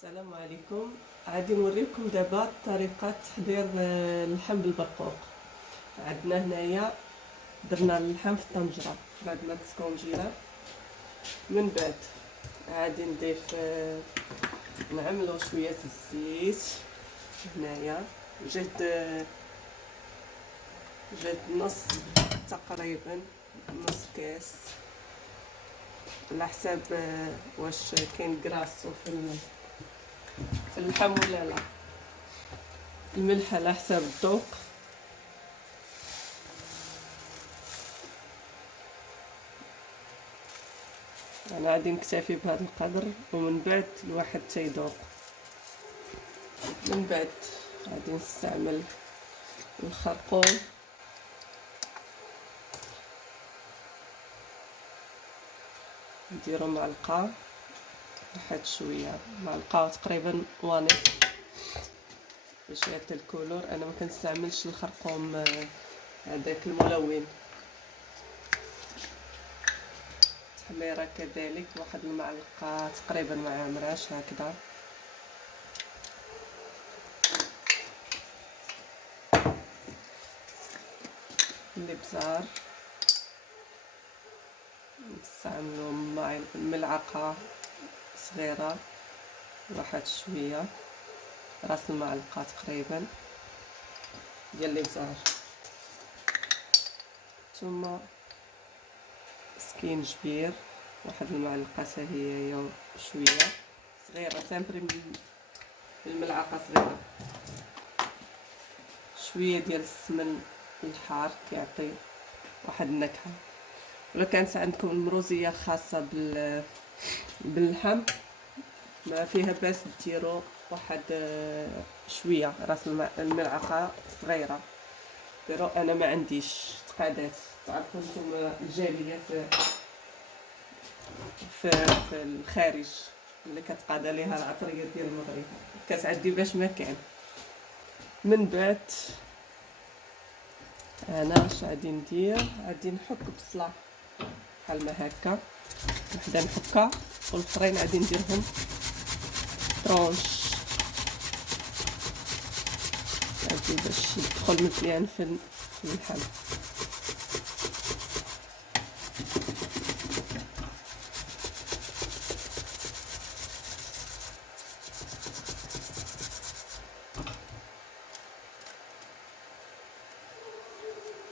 السلام عليكم. غادي نوريكم دابا طريقه تحضير اللحم بالبرقوق. عندنا هنايا درنا اللحم في الطنجره بعد ما تسكونجينا. من بعد غادي نضيف نعملو شويه الزيت. هنايا جات نص تقريبا، نص كاس على حساب واش كاين كراسو في اللحم ولا لا. الملح على حساب الذوق. انا غادي نكتفي بهذا القدر، ومن بعد الواحد تيذوق. من بعد غادي نستعمل الخرقوم، نديرو معلقه واحد شويه، معلقه تقريبا وانص باش يعطي الكولور. انا ما كنستعملش الخرقوم هذاك الملون. تحميره كذلك واحد المعلقه تقريبا ما عامراش هكذا. الابزار نستعملو ملعقه صغيره، واحد شويه، راس المعلقه تقريبا ديال الابزار. ثم سكينجبير واحد المعلقه حتى هي شويه صغيره، سامبري بالملعقه صغيره. شويه ديال السمن الحار كيعطي واحد النكهه. ولا كانت عندكم المروزيه خاصه باللحم ما فيها باس ديروا واحد شويه، راس الملعقه صغيره ديروا. انا ما عنديش تقادات، تعرفوا نتوما الجاليه في الخارج اللي كتقاد ليها العطريه ديال المغرب، كتعدي باش ما كان. من بعد انا اش غادي ندير، غادي نحك بصله بحال ما هكا، وحده نحكها والاخرين غادي نديرهم طرونش هادي باش يدخل مزيان في اللحم.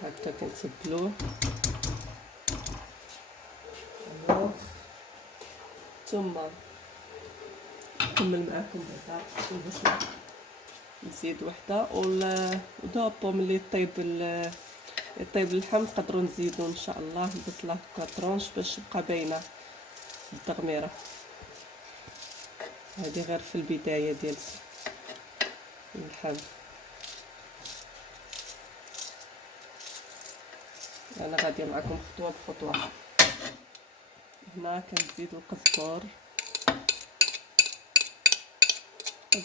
هكا كنتبلوه. ثم نكمل معاكم دابا البصله، نزيد وحده ودابا ملي يطيب اللحم نقدروا نزيدوا ان شاء الله البصله كطرونش باش تبقى باينه التغميره. هذه غير في البدايه ديال اللحم. انا غاديه معكم خطوه بخطوه. هنا كنزيدوا القزبر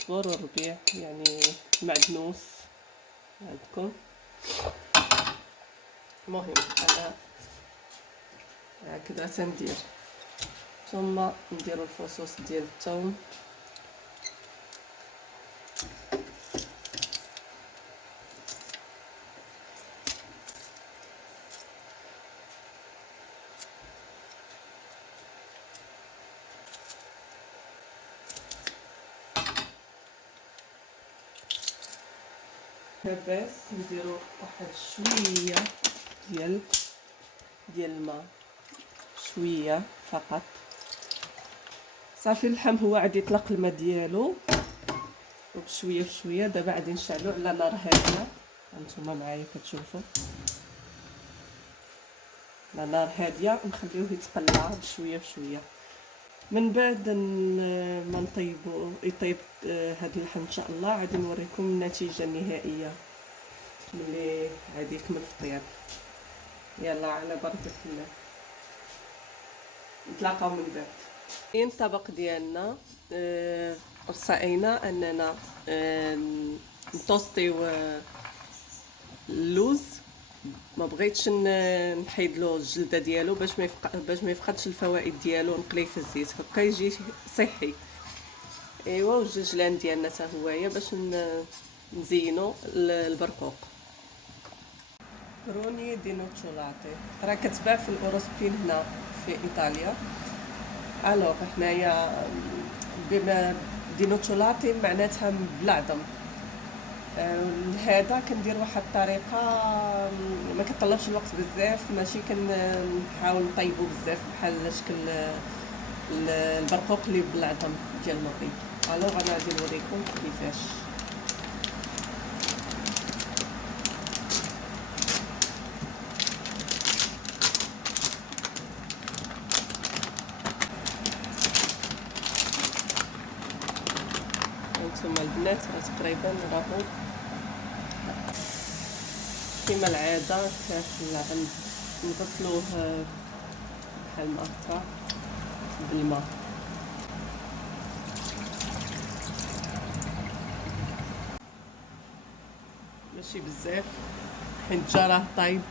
والربيع، يعني معدنوس عندكم. المهم انا هكذا تندير. ثم نديروا الفصوص ديال الثوم، بس نديروا واحد شويه ديال الماء، شويه فقط. صافي اللحم هو عاد يطلق الماء ديالو، وبشويه بشويه. دابا غادي نشعلو على نار هاديه، هانتوما معايا كتشوفوا على نار هاديه، ونخليوه يتقلى بشويه بشويه. من بعد ما نطيبو يطيب هاد اللحم ان شاء الله غادي نوريكم النتيجه النهائيه ملي غادي يكمل في الطياب. يلا على بركه الله، نتلاقاو من بعد. الطبق ديالنا رصينا اننا نطوستيو اللوز. ما بغيتش نحيد له الجلده ديالو باش ما يفقدش الفوائد ديالو، نقليه في الزيت هكا يجي صحي. ايوا والججلان ديالنا حتى هويا باش نزينو البرقوق. بروني دي نوتشولاتي راه كتباع في الاوروسبين هنا في ايطاليا. الوغ حنايا بما دي نوتشولاتي معناتها بلا عظم. هذا كندير واحد الطريقه ما كطلبش الوقت بزاف، ماشي كنحاول نطيبو بزاف بحال شكل البرقوق اللي بالعظم ديال المغرب. الوغ انا غادي نوريكم كيفاش. هانتوما البنات راه تقريبا راهو كما العاده كنغسلوه بحال ما هكا بالماء. ماشي بزاف حيت جا راه طايب.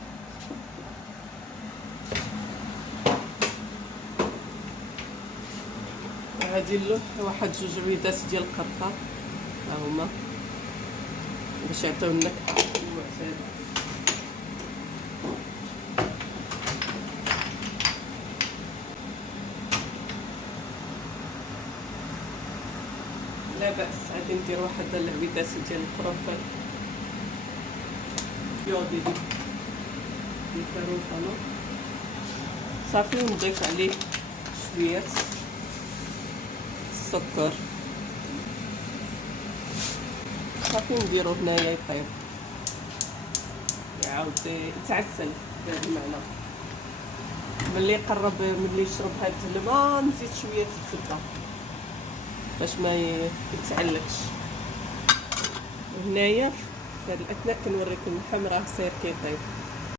غادي نلوح واحد جوج عويدات ديال القرفه ها هما باش يعطيو النكهه المعتاده. لا باس غادي ندير واحد العويدات ديال القرفه بيودي دي الكاروفانو صافي، ونضيف عليه شويه السكر صافي نديرو هنايا يطيب يعاود يتعسل بهذا المعنى. ملي يشرب هاد الماء نزيد شويه الزبده باش ما يتعلقش. وهنايا في هاد الاثناء كنوريكم اللحم راه ساير كيطيب.